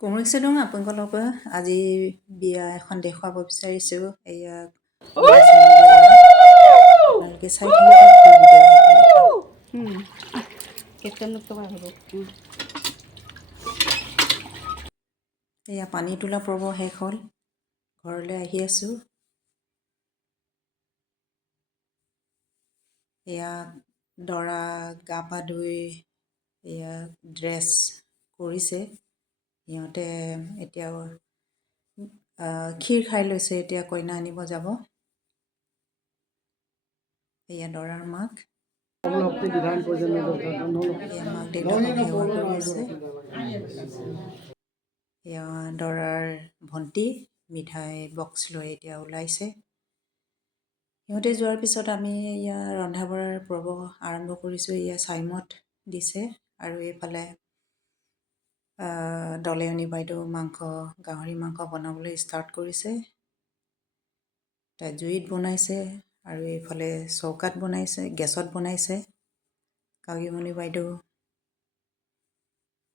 কংগ্ৰেছদং আপোনালোকক আজি বিয়া এখন দেখুৱাব বিচাৰিছোঁ। এয়া কংগ্ৰেছদং বিয়া আপোনালোকে চাই থাকিব এয়া পানী তোলা পৰ্ব শেষ হ'ল, ঘৰলৈ আহি আছোঁ। এয়া দৰা গা পা ধুই এয়া ড্ৰেছ কৰিছে। সিহঁতে এতিয়া ক্ষীৰ খাই লৈছে, এতিয়া কইনা আনিব যাব। এয়া দৰাৰ মাক, এয়া মাক দেউতাকক সেৱা কৰি আছে। এয়া দৰাৰ ভণ্টি মিঠাই বক্স লৈ এতিয়া ওলাইছে। সিহঁতে যোৱাৰ পিছত আমি এয়া ৰন্ধা বঢ়াৰ পৰ্ব আৰম্ভ কৰিছোঁ। এয়া চাইমদ দিছে আৰু এইফালে দলেয়নী বাইদেউ গাহৰি মাংস বনাবলৈ ষ্টাৰ্ট কৰিছে। তাই জুইত বনাইছে আৰু এইফালে চৌকাত বনাইছে, গেছত বনাইছে কাগিমণি বাইদেউ।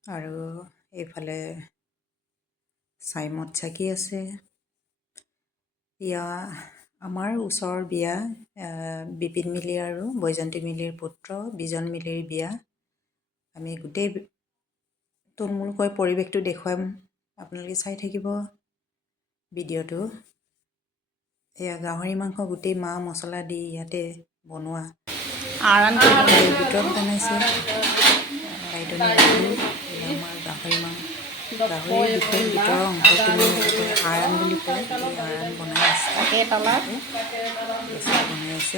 আৰু এইফালে চাইমদ চাকি আছে। এয়া আমাৰ ওচৰৰ বিয়া, বিপিন মিলি আৰু বৈজন্তী মিলিৰ পুত্ৰ বিজন মিলিৰ বিয়া। আমি গোটেই থুলমূলকৈ পৰিৱেশটো দেখুৱাম, আপোনালোকে চাই থাকিব ভিডিঅ'টো। এয়া গাহৰি মাংস গোটেই মা মছলা দি ইয়াতে বনোৱা, ভিতৰত বনাইছে বাইদেউ। আমাৰ গাহৰি গাহৰিৰ বিশেষ ভিতৰৰ অংশখিনি আৰান বুলি কয়, এই আৰান বনাই আছে, বনাই আছে।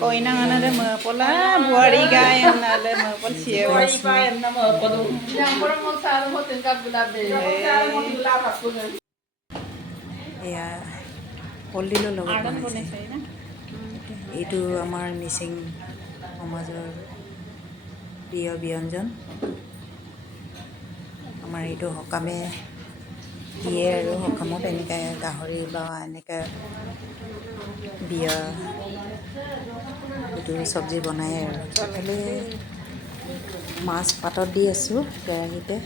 Koinanganade mepola buari gay nale mepol sieu. এয়া কলডিলৰ লগত বনাইছে। এইটো আমাৰ মিচিং সমাজৰ প্ৰিয় ব্যঞ্জন। আমাৰ এইটো সকামে দিয়ে আৰু সকামত এনেকৈ গাহৰি বা এনেকৈ বিয়া এইটো চব্জি বনাই আৰু এইফালে মাছ পাতত দি আছোঁ কেৰাহীতে।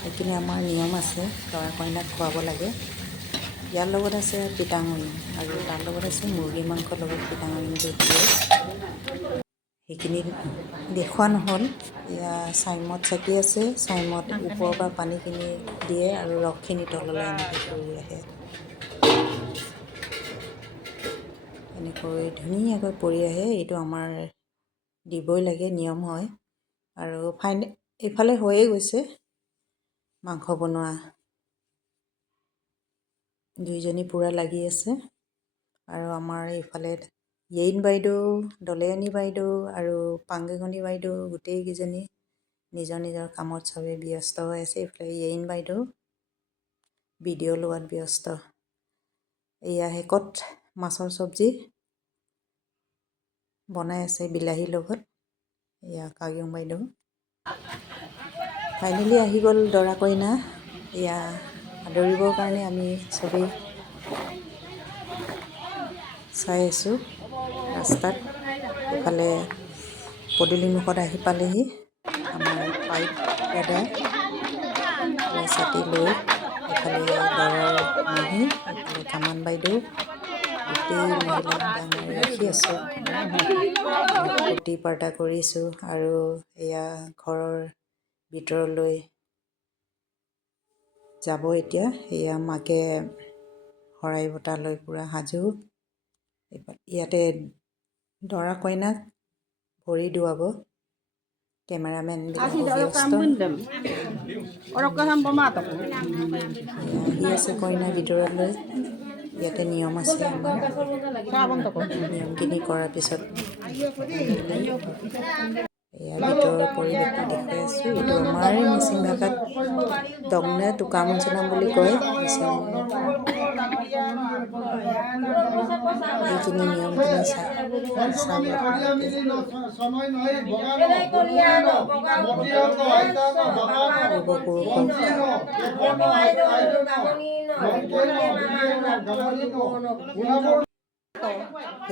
সেইখিনি আমাৰ নিয়ম আছে, দৰা কইনাক খুৱাব লাগে। ইয়াৰ লগত আছে পিতাঙুৰি আৰু তাৰ লগত আছে মুৰ্গী মাংসৰ লগত পিতাঙুৰিটো দিয়ে। সেইখিনি দেখুওৱা নহ'ল। এয়া চাইমদ চাকি আছে, চাইমদ ওপৰৰ পৰা পানীখিনি দিয়ে আৰু ৰসখিনি তললৈ এনেকৈ পৰি আহে। এনেকৈ ধুনীয়াকৈ পৰি আহে। এইটো আমাৰ দিবই লাগে, নিয়ম হয়। আৰু এইফালে হৈয়ে গৈছে মাংস বনোৱা। দুইজনী পূৰা লাগি আছে। আৰু আমাৰ এইফালে য়েইন বাইদেউ, দলেয়নী বাইদেউ আৰু পাংগেগনি বাইদেউ গোটেইকেইজনী নিজৰ নিজৰ কামত চবেই ব্যস্ত হৈ আছে। এইফালে য়েইন বাইদেউ ভিডিঅ' লোৱাত ব্যস্ত। এয়া শেষত মাছৰ চব্জি বনাই আছে বিলাহীৰ লগত। এয়া কাগিয়ং বাইদেউ। ফাইনেলি আহি গ'ল দৰা কইনা। এয়া আদৰিবৰ কাৰণে আমি চবেই চাই আছোঁ ৰাস্তাত। এইফালে পদূলিমুখত আহি পালেহি আমাৰ পাইপ দাদা ছাতি লৈ। এইফালে দৰাৰ মাহী, এইফালে কামান বাইদেউ, গোটেই মহিলাকেইটা মই ৰাখি আছোঁ। ফূৰ্তি ফাৰ্তা কৰিছোঁ আৰু এয়া ঘৰৰ ভিতৰলৈ যাব এতিয়া। এয়া মাকে শৰাই বটা লৈ পূৰা সাজু। ইয়াতে দৰা কইনাক ভৰি ধুৱাব, কেমেৰামেনবিলাকো ব্যস্ত। আহি আছে কইনা ভিতৰলৈ। ইয়াতে নিয়ম আছে আমাৰ। নিয়মখিনি কৰাৰ পিছত এয়া ভিতৰৰ পৰিৱেশটো দেখুৱাই আছোঁ। এইটো আমাৰ মিচিং ভাষাত দংনে টোকামুঞ্চনাম বুলি কয়। মিচিং এইখিনি নিয়মখিনি চাব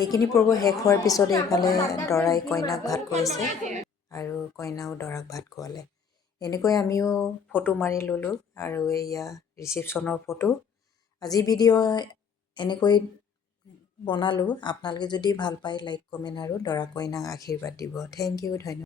এইখিনি পৰ্ব শেষ হোৱাৰ পিছত এইফালে দৰাই কইনাক ভাত খুৱাইছে আৰু কইনাও দৰাক ভাত খোৱালে। এনেকৈ আমিও ফটো মাৰি ল'লোঁ আৰু এয়া ৰিচিপশ্যনৰ ফটো। আজি ভিডিঅ' এনেকৈ বনালোঁ। আপোনালোকে যদি ভাল পায় লাইক কমেণ্ট আৰু দৰা কইনাক আশীৰ্বাদ দিব। থেংক ইউ, ধন্যবাদ।